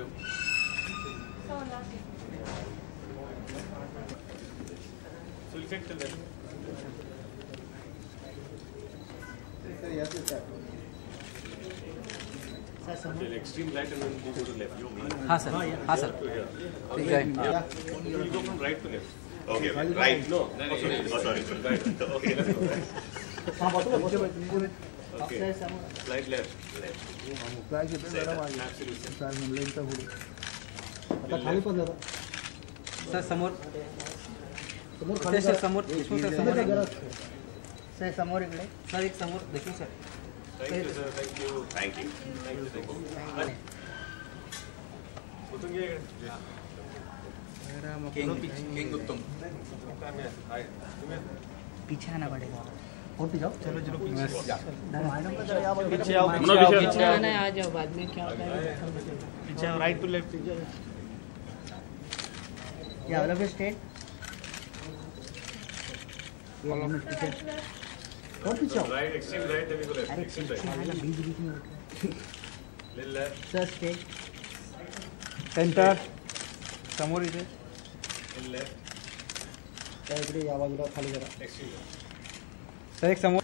you. So we'll sit till then. Okay, extreme right and then we go to left. हाँ sir, हाँ sir. We'll go from right to left. Okay, right. No. Oh, sorry. Right. Okay, let's go. Okay. Slide left. Absolutely. Sir समोर. Sir समोर. Sir समोर इकडे. Sir एक समोर देखो sir. Thank you, sir. Thank you. Thank you. Thank you. Thank you. Uttung ye. King उत्तम. Hi. पीछे आना पड़ेगा. और पीछे जाओ. चलो चलो पीछे. पीछे आओ. पीछे आना है, आ जाओ बाद में क्या होता है. पीछे आओ. Right to left. ये वाला भी स्ट्रेट. ये वाला में पीछे. और पीछे आओ. Right. Extreme right. Then we go left. अरे Extreme पीछे right. आना बीच में होता है. Little left. Sir straight. Centre. समोर इथे. Little left. इकडे या बाजूला खाली करा. Extreme left. सर एक समोर.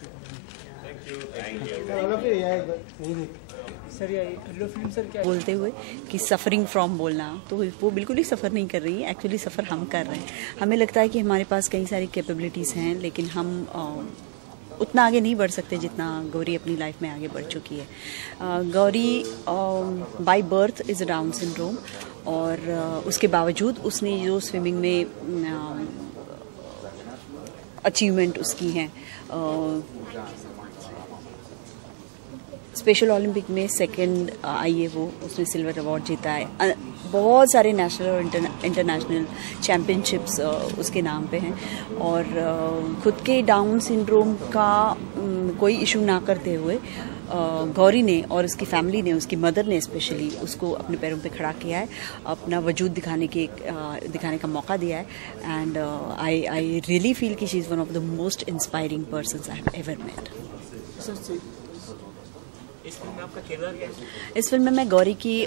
Thank you. Thank you. वाला पे ये सर ये हेलो फिल्म सर क्या बोलते हुए कि सफ़रिंग फ्रॉम बोलना, तो वो बिल्कुल ही सफ़र नहीं कर रही है. एक्चुअली सफ़र हम कर रहे हैं. हमें लगता है कि हमारे पास कई सारी कैपेबिलिटीज़ हैं, लेकिन हम उतना आगे नहीं बढ़ सकते जितना गौरी अपनी लाइफ में आगे बढ़ चुकी है. Gauri by birth is down syndrome, और उसके बावजूद उसने जो स्विमिंग में अचीवमेंट उसकी हैं, स्पेशल ओलंपिक में सेकंड आई है वो. उसने सिल्वर अवार्ड जीता है. बहुत सारे नेशनल और इंटरनेशनल चैम्पियनशिप्स उसके नाम पे हैं. और खुद के डाउन सिंड्रोम का कोई इशू ना करते हुए गौरी ने और उसकी फैमिली ने, उसकी मदर ने स्पेशली, उसको अपने पैरों पे खड़ा किया है, अपना वजूद दिखाने का मौका दिया है. एंड आई रियली फील कि she is one of the most inspiring persons I have ever met. इस फिल्म में आपका किरदार क्या है? इस फिल्म में मैं गौरी की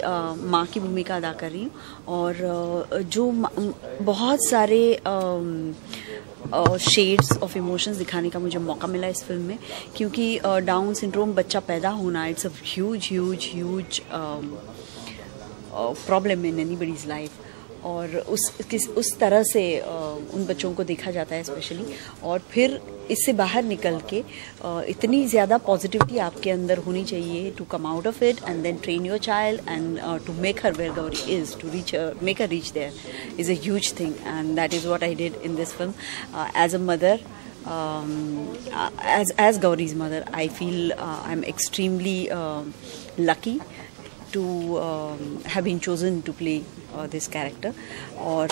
माँ की भूमिका अदा कर रही हूँ. और जो बहुत सारे शेड्स ऑफ इमोशंस दिखाने का मुझे मौका मिला इस फिल्म में, क्योंकि डाउन सिंड्रोम बच्चा पैदा होना, it's a huge problem in anybody's life. और उस तरह से उन बच्चों को देखा जाता है स्पेशली. और फिर इससे बाहर निकल के इतनी ज़्यादा पॉजिटिविटी आपके अंदर होनी चाहिए to come out of it and then train your child and to make her where Gauri is, to make her reach there is a huge thing. And that is what I did in this film. As a mother, as Gauri's mother, I feel I'm extremely lucky to have been chosen to play this character. और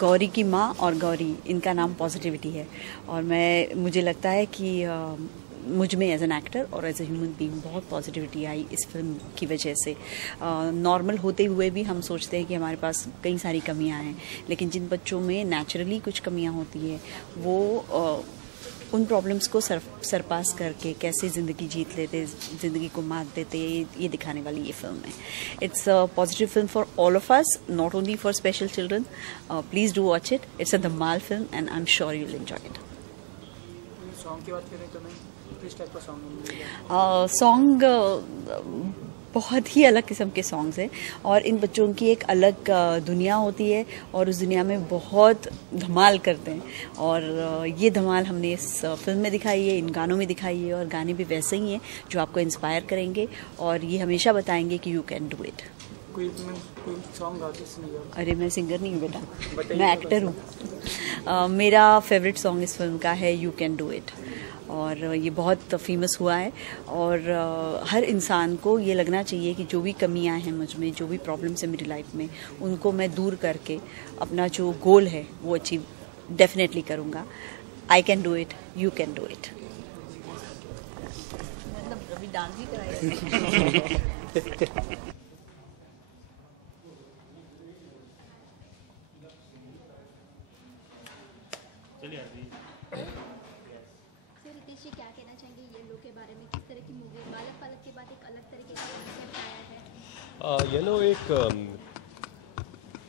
गौरी की माँ और गौरी, इनका नाम positivity है. और मुझे लगता है कि मुझ में एज एन एक्टर और एज ए ह्यूमन बीइंग बहुत पॉजिटिविटी आई इस फिल्म की वजह से. नॉर्मल होते हुए भी हम सोचते हैं कि हमारे पास कई सारी कमियां हैं, लेकिन जिन बच्चों में नेचुरली कुछ कमियां होती हैं वो उन प्रॉब्लम्स को सरपास करके कैसे ज़िंदगी जीत लेते, ज़िंदगी को मात देते, ये दिखाने वाली ये फिल्म है. It's a positive film for all of us, not only for special children. Please do watch it. It's a Dhamaal film and I am sure you will enjoy it. Song की बात करें तो मैं किस type का song? Song बहुत ही अलग किस्म के सॉन्ग्स हैं, और इन बच्चों की एक अलग दुनिया होती है, और उस दुनिया में बहुत धमाल करते हैं. और ये धमाल हमने इस फिल्म में दिखाई है, इन गानों में दिखाई है. और गाने भी वैसे ही हैं जो आपको इंस्पायर करेंगे, और ये हमेशा बताएंगे कि यू कैन डू इट. कोई सॉन्ग गाते सिंगर? अरे मैं सिंगर नहीं हूँ बेटा, मैं एक्टर हूँ. मेरा फेवरेट सॉन्ग इस फिल्म का है यू कैन डू इट. और ये बहुत फेमस हुआ है. और हर इंसान को ये लगना चाहिए कि जो भी कमियां हैं मुझ में, जो भी प्रॉब्लम्स हैं मेरी लाइफ में, उनको मैं दूर करके अपना जो गोल है वो अचीव डेफिनेटली करूँगा. I can do it, you can do it. मतलब अभी डांस भी कराया. क्या कहना चाहेंगे येलो के बारे में? किस तरह की मूवी, बालक पालक के बाद एक अलग तरीके का कॉन्सेप्ट आया है? येलो एक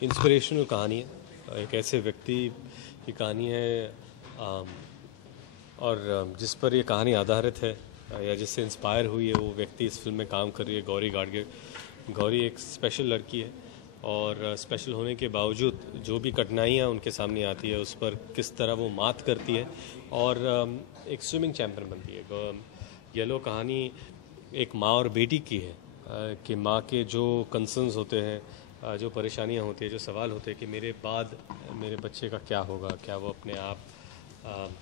इंस्पिरेशनल कहानी है, एक ऐसे व्यक्ति की कहानी है और जिस पर ये कहानी आधारित है या जिससे इंस्पायर हुई है वो व्यक्ति इस फिल्म में काम कर रही है, गौरी गाडगे। गौरी एक स्पेशल लड़की है और स्पेशल होने के बावजूद जो भी कठिनाइयाँ उनके सामने आती है उस पर किस तरह वो मात करती है और एक स्विमिंग चैम्पियन बनती है। येलो कहानी एक माँ और बेटी की है कि माँ के जो कंसर्न्स होते हैं, जो परेशानियाँ होती है, जो सवाल होते हैं कि मेरे बाद मेरे बच्चे का क्या होगा, क्या वो अपने आप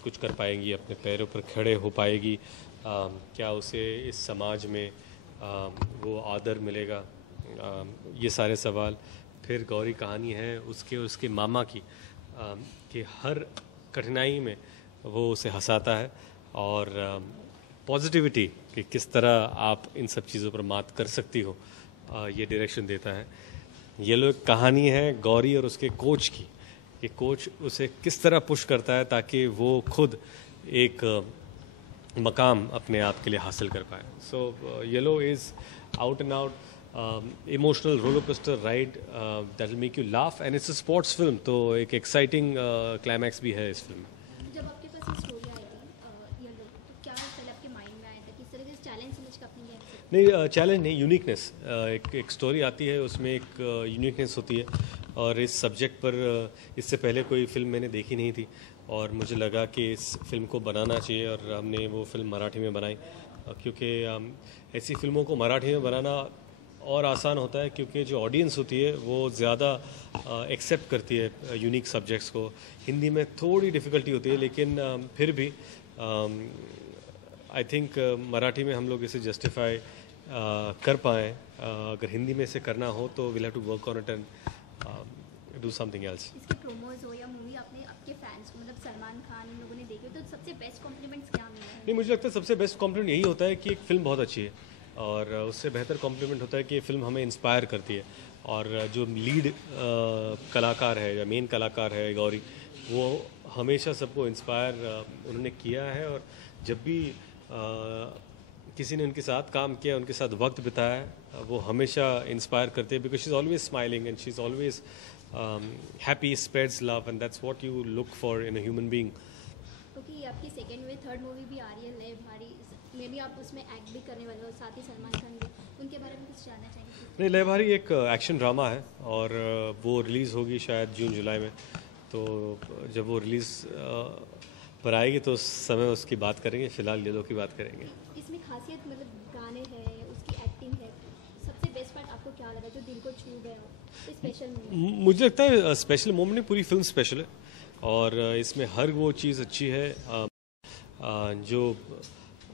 कुछ कर पाएंगी, अपने पैरों पर खड़े हो पाएगी, क्या उसे इस समाज में वो आदर मिलेगा, ये सारे सवाल। फिर गौरी कहानी है उसके मामा की कि हर कठिनाई में वो उसे हंसाता है और पॉजिटिविटी कि किस तरह आप इन सब चीज़ों पर मात कर सकती हो, ये डायरेक्शन देता है। ये लोग कहानी है गौरी और उसके कोच की, कि कोच उसे किस तरह पुश करता है ताकि वो खुद एक मकाम अपने आप के लिए हासिल कर पाए। So yellow is out and out emotional roller coaster ride that will make you laugh and it's a sports film, तो एक एक्साइटिंग क्लाइमैक्स भी है इस फिल्म में। जब आपके पास ये स्टोरी आई थी ये लोग, तो क्या पहले आपके माइंड में आया था किस तरह से चैलेंज समझ कर अपनी गेम से? नहीं, चैलेंज नहीं, यूनिकनेस। एक स्टोरी आती है उसमें एक यूनिकनेस होती है और इस सब्जेक्ट पर इससे पहले कोई फिल्म मैंने देखी नहीं थी और मुझे लगा कि इस फिल्म को बनाना चाहिए और हमने वो फिल्म मराठी में बनाई क्योंकि ऐसी फिल्मों को मराठी में बनाना और आसान होता है क्योंकि जो ऑडियंस होती है वो ज़्यादा एक्सेप्ट करती है यूनिक सब्जेक्ट्स को। हिंदी में थोड़ी डिफ़िकल्टी होती है लेकिन फिर भी आई थिंक मराठी में हम लोग इसे जस्टिफाई कर पाएँ। अगर हिंदी में इसे करना हो तो will have to work on it and do something else. इसके प्रोमोज हो या मूवी आपने आपके फैंस को, मतलब सलमान खान इन लोगों ने देखे, तो सबसे बेस्ट कॉम्प्लीमेंट्स क्या मिले हैं? नहीं, मुझे लगता है सबसे बेस्ट कॉम्प्लीमेंट यही होता है कि एक फ़िल्म बहुत अच्छी है और उससे बेहतर कॉम्प्लीमेंट होता है कि ये फिल्म हमें इंस्पायर करती है और जो लीड कलाकार है या मेन कलाकार है गौरी, वो हमेशा सबको इंस्पायर उन्होंने किया है और जब भी किसी ने उनके साथ काम किया, उनके साथ वक्त बिताया, वो हमेशा इंस्पायर करते हैं because she is always smiling and she is always happy, spreads love and that's what you look for in a human being. क्योंकि आपकी सेकंड में थर्ड मूवी भी आ रही है लय भारी, में भी आप उसमें एक्ट भी करने वाले हो, साथ ही सलमान खान भी, उनके बारे में कुछ जानना चाहेंगे? नहीं, लय भारी एक एक्शन ड्रामा है और वो रिलीज़ होगी शायद जून जुलाई में, तो जब वो रिलीज़ पर आएगी तो उस समय उसकी बात करेंगे। फ़िलहाल ये लोग की बात करेंगे। इसमें खासियत मतलब गाने हैं, उसकी एक्टिंग है, सबसे बेस्ट पार्ट आपको क्या लगा जो दिल को छू गया हो स्पेशल मोमेंट? मुझे लगता है स्पेशल मोमेंट नहीं, पूरी फिल्म स्पेशल है और इसमें हर वो चीज़ अच्छी है जो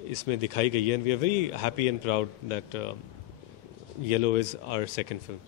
इसमें दिखाई गई है and we are very happy and proud that Yellow is our second film.